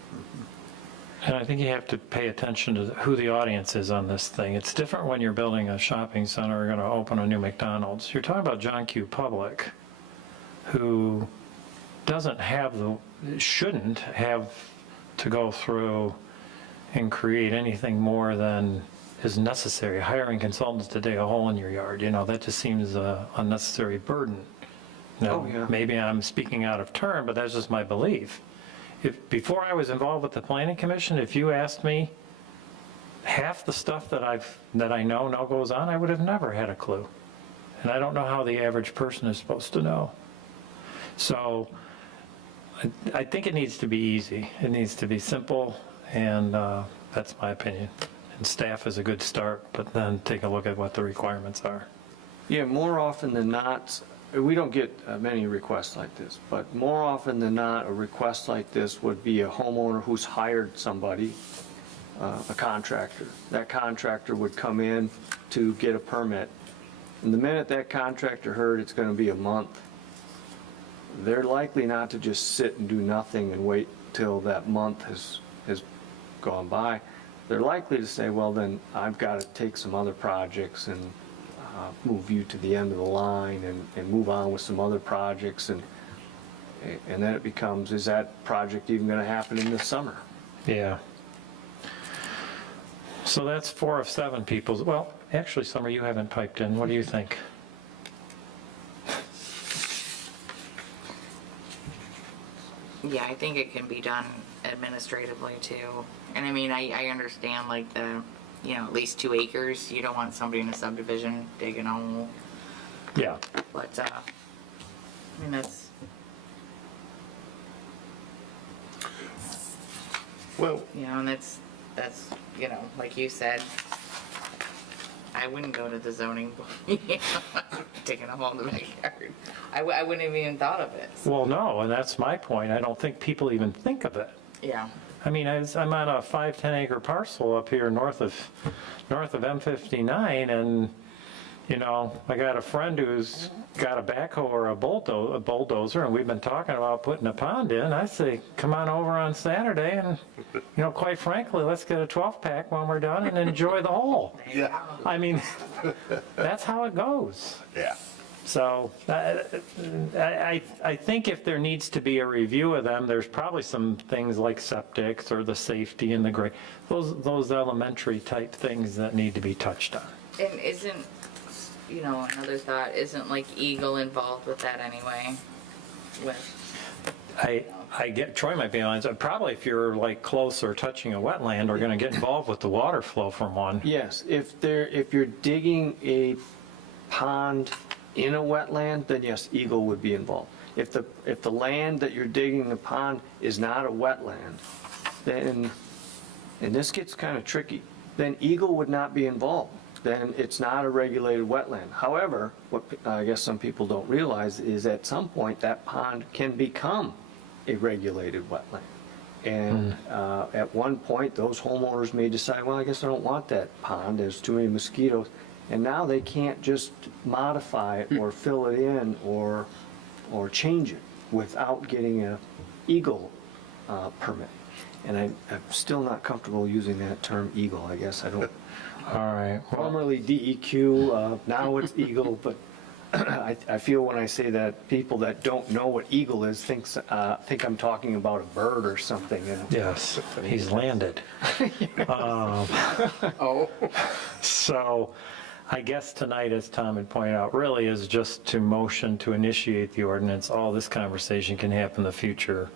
And I think you have to pay attention to who the audience is on this thing. It's different when you're building a shopping center or going to open a new McDonald's. You're talking about John Q. Public, who shouldn't have to go through and create anything more than is necessary. Hiring consultants to dig a hole in your yard, you know, that just seems an unnecessary burden. Now, Oh, yeah. maybe I'm speaking out of turn, but that's just my belief. Before I was involved with the planning commission, if you asked me half the stuff that I know now goes on, I would have never had a clue. And I don't know how the average person is supposed to know. So I think it needs to be easy. It needs to be simple, and that's my opinion. And staff is a good start, but then take a look at what the requirements are. Yeah, more often than not, we don't get many requests like this, but more often than not, a request like this would be a homeowner who's hired somebody, a contractor. That contractor would come in to get a permit. And the minute that contractor heard it's going to be a month, they're likely not to just sit and do nothing and wait till that month has gone by. They're likely to say, well, then I've got to take some other projects and move you to the end of the line and move on with some other projects. And then it becomes, is that project even going to happen in the summer? Yeah. So that's 4 of 7 people. Well, actually, Summer, you haven't piped in. What do you think? Yeah, I think it can be done administratively too. And I mean, I understand like the, at least 2 acres. You don't want somebody in a subdivision digging a hole. Yeah. But, I mean, that's, Well, and that's, like you said, I wouldn't go to the zoning board, digging a hole in the backyard. I wouldn't have even thought of it. Well, no, and that's my point. I don't think people even think of it. Yeah. I mean, I'm on a 5-10 acre parcel up here north of M59, and I got a friend who's got a backhoe or a bulldozer, and we've been talking about putting a pond in. I say, come on over on Saturday, and quite frankly, let's get a 12-pack when we're done and enjoy the hole. yeah, I mean, that's how it goes. yeah. So I think if there needs to be a review of them, there's probably some things like septics or the safety and the grade, those elementary type things that need to be touched on. And isn't, another thought, isn't like Eagle involved with that anyway? I get, Troy might be honest, probably if you're like close or touching a wetland, are going to get involved with the water flow from one. Yes, if you're digging a pond in a wetland, then yes, Eagle would be involved. If the land that you're digging the pond is not a wetland, then, and this gets kind of tricky, then Eagle would not be involved. Then it's not a regulated wetland. However, what I guess some people don't realize is at some point that pond can become a regulated wetland. And at one point, those homeowners may decide, well, I guess I don't want that pond, there's too many mosquitoes. And now they can't just modify it or fill it in or change it without getting a Eagle permit. And I'm still not comfortable using that term Eagle, I guess. I don't. All right. Well, Formerly DEQ, now it's Eagle, but I feel when I say that, people that don't know what Eagle is think I'm talking about a bird or something. yes, he's landed. So I guess tonight, as Tom had pointed out, really is just to motion to initiate the ordinance. All this conversation can happen in the future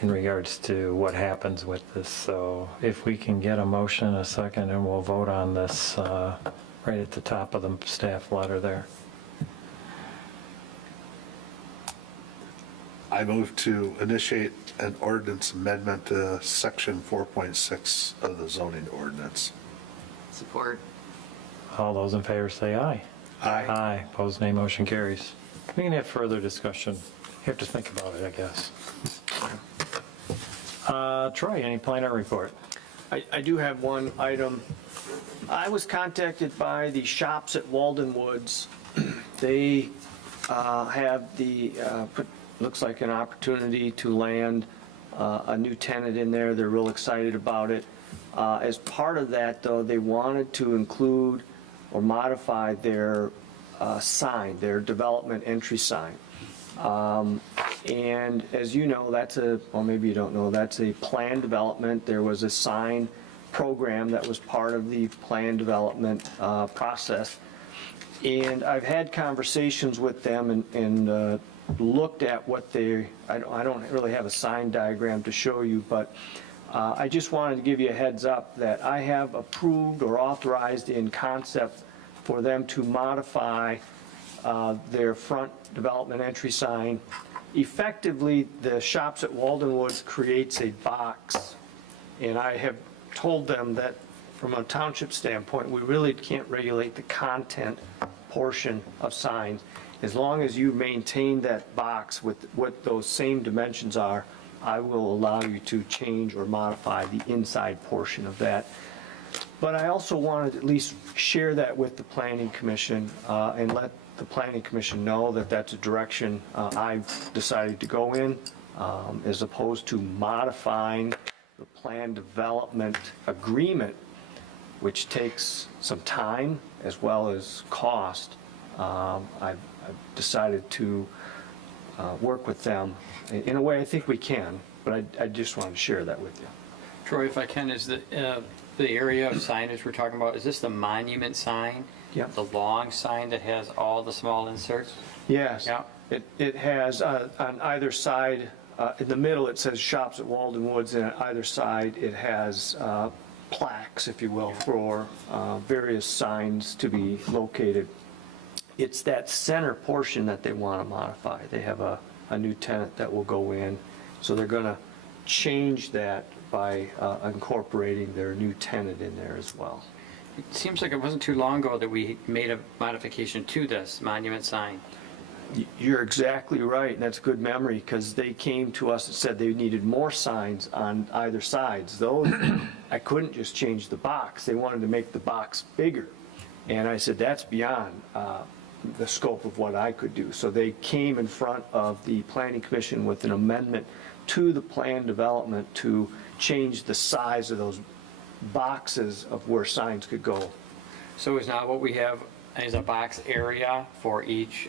in regards to what happens with this. So if we can get a motion in a second, and we'll vote on this right at the top of the staff letter there. I move to initiate an ordinance amendment to section 4.6 of the zoning ordinance. Support. All those in favor say aye. Aye. Aye. Opposed, nay. Motion carries. We can have further discussion. You have to think about it, I guess. Troy, any planner report? I do have one item. I was contacted by the shops at Walden Woods. They have looks like an opportunity to land a new tenant in there. They're real excited about it. As part of that, though, they wanted to include or modify their sign, their development entry sign. And as you know, or maybe you don't know, that's a plan development. There was a sign program that was part of the plan development process. And I've had conversations with them and looked at what I don't really have a sign diagram to show you, but I just wanted to give you a heads up that I have approved or authorized in concept for them to modify their front development entry sign effectively, the Shops at Walden Woods creates a box, and I have told them that from a township standpoint, we really can't regulate the content portion of signs. As long as you maintain that box with what those same dimensions are, I will allow you to change or modify the inside portion of that. But I also wanted to at least share that with the Planning Commission and let the Planning Commission know that that's a direction I've decided to go in, as opposed to modifying the plan development agreement, which takes some time as well as cost. I've decided to work with them in a way I think we can, but I just wanted to share that with you. Troy, if I can, is the area of signage we're talking about, is this the monument sign? Yep. The long sign that has all the small inserts? Yes. Yeah. It has on either side, in the middle it says Shops at Walden Woods, and on either side it has plaques, if you will, for various signs to be located. It's that center portion that they want to modify. They have a new tenant that will go in, so they're going to change that by incorporating their new tenant in there as well. It seems like it wasn't too long ago that we made a modification to this monument sign. You're exactly right, and that's good memory, because they came to us and said they needed more signs on either sides. Those, I couldn't just change the box. They wanted to make the box bigger. And I said, that's beyond the scope of what I could do. So they came in front of the Planning Commission with an amendment to the plan development to change the size of those boxes of where signs could go. So is not what we have is a box area for each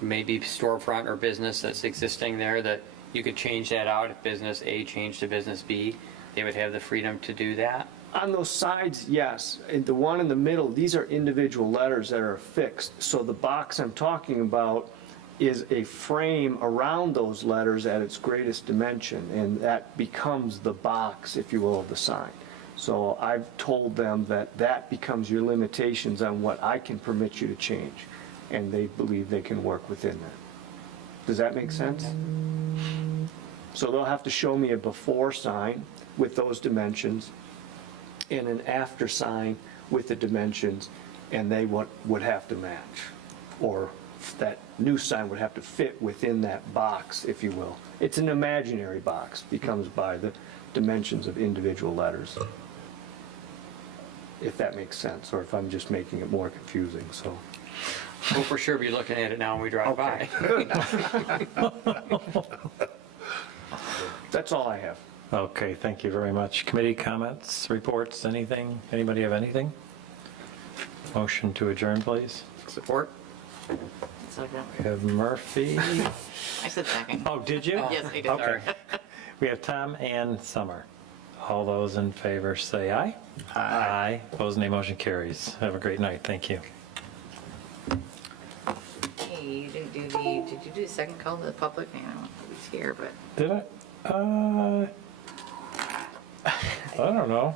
maybe storefront or business that's existing there, that you could change that out if business A changed to business B? They would have the freedom to do that? On those sides, yes. And the one in the middle, these are individual letters that are affixed. So the box I'm talking about is a frame around those letters at its greatest dimension, and that becomes the box, if you will, of the sign. So I've told them that that becomes your limitations on what I can permit you to change, and they believe they can work within that. Does that make sense? So they'll have to show me a before sign with those dimensions and an after sign with the dimensions, and they would have to match, or that new sign would have to fit within that box, if you will. It's an imaginary box, becomes by the dimensions of individual letters, if that makes sense, or if I'm just making it more confusing, so. We'll for sure be looking at it now when we drive by. That's all I have. Okay, thank you very much. Committee comments, reports, anything? Anybody have anything? Motion to adjourn, please. Support? Second. We have Murphy. I said second. Oh, did you? Yes, I did. Okay. Sorry. We have Tom and Summer. All those in favor say aye. Aye. Opposed, nay. Motion carries. Have a great night. Thank you. Okay, you didn't do did you do the second call to the public? I don't know who's here, but Did I? I don't know.